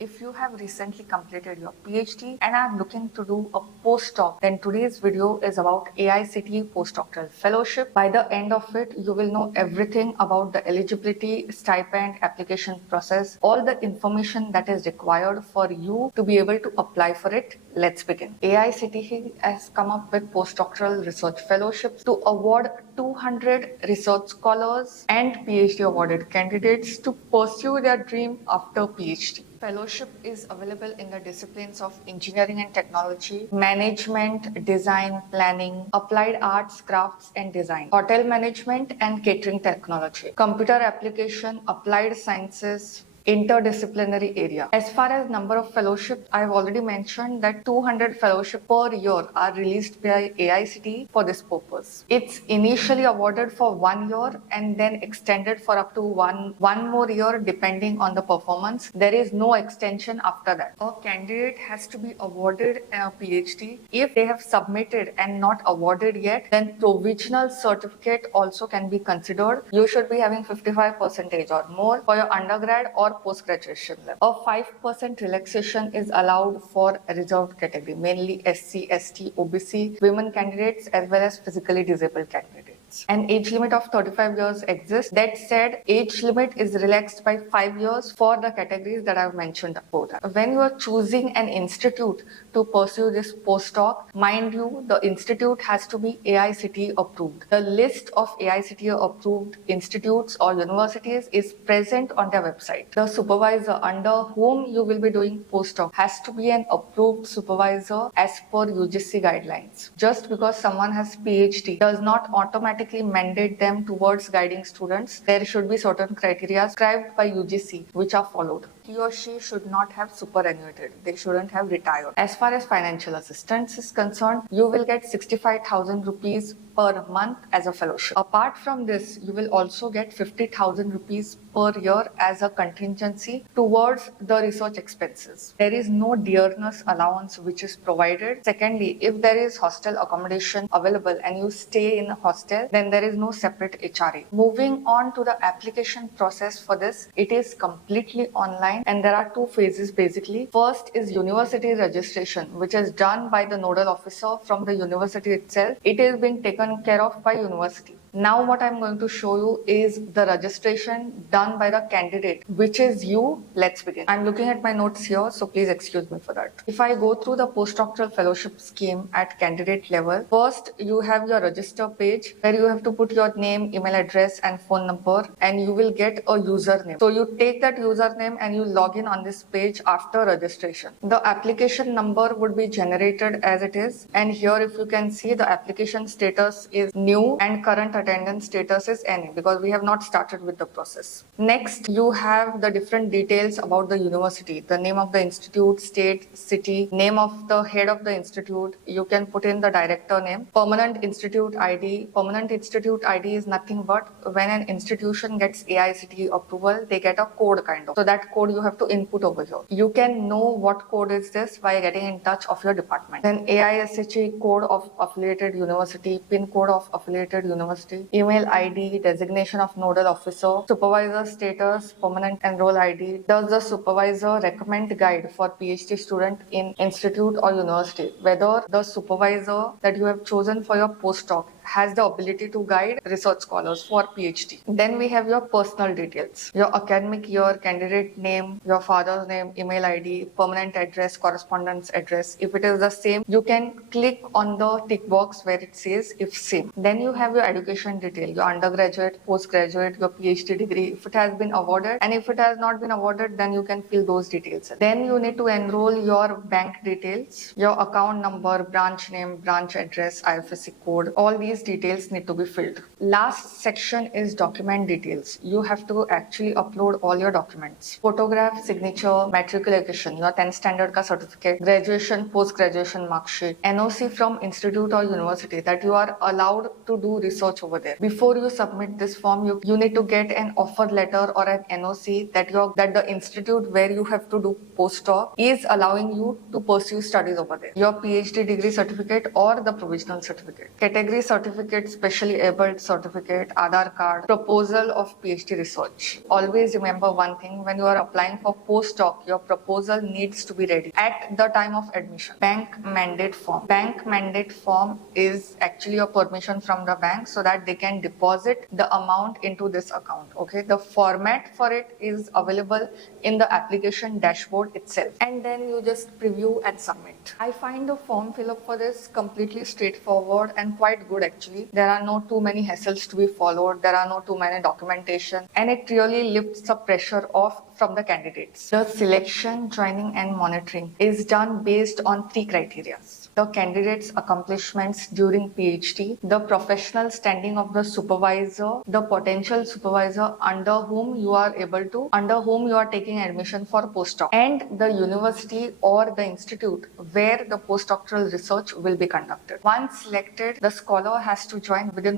If you have recently completed your PhD and are looking to do a postdoc, then today's video is about AICTE Postdoctoral Fellowship. By the end of it, you will know everything about the eligibility, stipend, application process, all the information that is required for you to be able to apply for it. Let's begin. AICTE has come up with postdoctoral research fellowships to award 200 research scholars and PhD awarded candidates to pursue their dream after PhD. Fellowship is available in the disciplines of engineering and technology, management, design, planning, applied arts, crafts and design, hotel management and catering technology, computer application, applied sciences, interdisciplinary area. As far as number of fellowships, I've already mentioned that 200 fellowships per year are released by AICTE for this purpose. It's initially awarded for 1 year and then extended for up to one more year depending on the performance. There is no extension after that. A candidate has to be awarded a PhD. If they have submitted and not awarded yet, then provisional certificate also can be considered. You should be having 55% or more for your undergrad or post-graduation level. A 5% relaxation is allowed for reserved category, mainly SC, ST, OBC, women candidates as well as physically disabled candidates. An age limit of 35 years exists. That said, age limit is relaxed by 5 years for the categories that I've mentioned before that. When you are choosing an institute to pursue this postdoc, mind you, the institute has to be AICTE approved. The list of AICTE approved institutes or universities is present on their website. The supervisor under whom you will be doing postdoc has to be an approved supervisor as per UGC guidelines. Just because someone has PhD does not automatically mandate them towards guiding students. There should be certain criteria prescribed by UGC which are followed. He or she should not have superannuated. They shouldn't have retired. As far as financial assistance is concerned, you will get 65,000 rupees per month as a fellowship. Apart from this, you will also get 50,000 rupees per year as a contingency towards the research expenses. There is no dearness allowance which is provided. Secondly, if there is hostel accommodation available and you stay in a hostel, then there is no separate HRA. Moving on to the application process for this, it is completely online and there are two phases basically. First is university registration, which is done by the nodal officer from the university itself. It is being taken care of by university. Now what I'm going to show you is the registration done by the candidate, which is you. Let's begin. I'm looking at my notes here, so please excuse me for that. If I go through the postdoctoral fellowship scheme at candidate level, first you have your register page where you have to put your name, email address and phone number and you will get a username. So you take that username and you log in on this page after registration. The application number would be generated as it is, and here if you can see the application status is new and current attendance status is NA because we have not started with the process. Next, you have the different details about the university, the name of the institute, state, city, name of the head of the institute. You can put in the director name, permanent institute ID. Permanent institute ID is nothing but when an institution gets AICTE approval, they get a code kind of. So that code you have to input over here. You can know what code is this by getting in touch of your department. Then AISHE code of affiliated university, PIN code of affiliated university, email ID, designation of nodal officer, supervisor status, permanent enroll ID. Does the supervisor recommend guide for PhD student in institute or university? Whether the supervisor that you have chosen for your postdoc has the ability to guide research scholars for PhD. Then we have your personal details, your academic year, candidate name, your father's name, email ID, permanent address, correspondence address. If it is the same, you can click on the tick box where it says if same. Then you have your education detail, your undergraduate, postgraduate, your PhD degree, if it has been awarded, and if it has not been awarded, then you can fill those details. Then you need to enroll your bank details, your account number, branch name, branch address, IFSC code. All these details need to be filled. Last section is document details. You have to actually upload all your documents. Photograph, signature, matriculation, your 10th standard ka certificate, graduation, post-graduation mark sheet, NOC from institute or university that you are allowed to do research over there. Before you submit this form, you need to get an offer letter or an NOC that the institute where you have to do postdoc is allowing you to pursue studies over there. Your PhD degree certificate or the provisional certificate. Category certificate certificate, specially abled certificate, Aadhaar card, proposal of PhD research. Always remember one thing, when you are applying for postdoc, your proposal needs to be ready at the time of admission. Bank mandate form. Bank mandate form is actually a permission from the bank so that they can deposit the amount into this account. Okay, the format for it is available in the application dashboard itself, and then you just preview and submit. I find the form fill up for this completely straightforward and quite good actually. There are no too many hassles to be followed, there are no too many documentation, and it really lifts the pressure off from the candidates. The selection, joining and monitoring is done based on 3 criteria: the candidate's accomplishments during PhD, the professional standing of the supervisor, the potential supervisor under whom you are taking admission for postdoc, and the university or the institute where the postdoctoral research will be conducted. Once selected, the scholar has to join within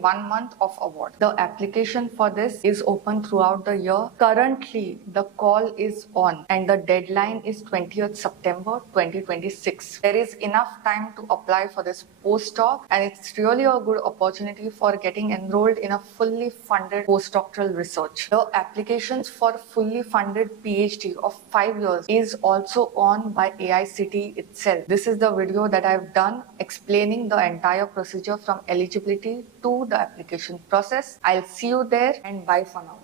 one month of award. The application for this is open throughout the year. Currently, the call is on and the deadline is 20th September 2026. There is enough time to apply for this postdoc, and it's really a good opportunity for getting enrolled in a fully funded postdoctoral research. The applications for fully funded PhD of 5 years is also on by AICTE itself. This is the video that I've done explaining the entire procedure from eligibility to the application process. I'll see you there, and bye for now.